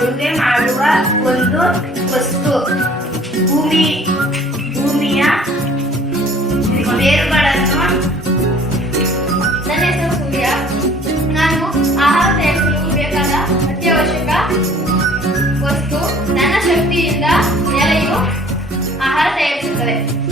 ಕೊಡುಗೆ ಮಾಡುವ ಒಂದು ವಸ್ತು. ಭೂಮಿ, ಭೂಮಿಯ ಬೇರುಗಳನ್ನು. ನನ್ನ ಹೆಸರು ಸೂರ್ಯ. ನಾನು ಆಹಾರ ತಯಾರಿಸಲು ಬೇಕಾದ ಅತ್ಯವಶ್ಯಕ ವಸ್ತು. ನನ್ನ ಶಕ್ತಿಯಿಂದ ನೆಲೆಯು ಆಹಾರ ತಯಾರಿಸುತ್ತದೆ.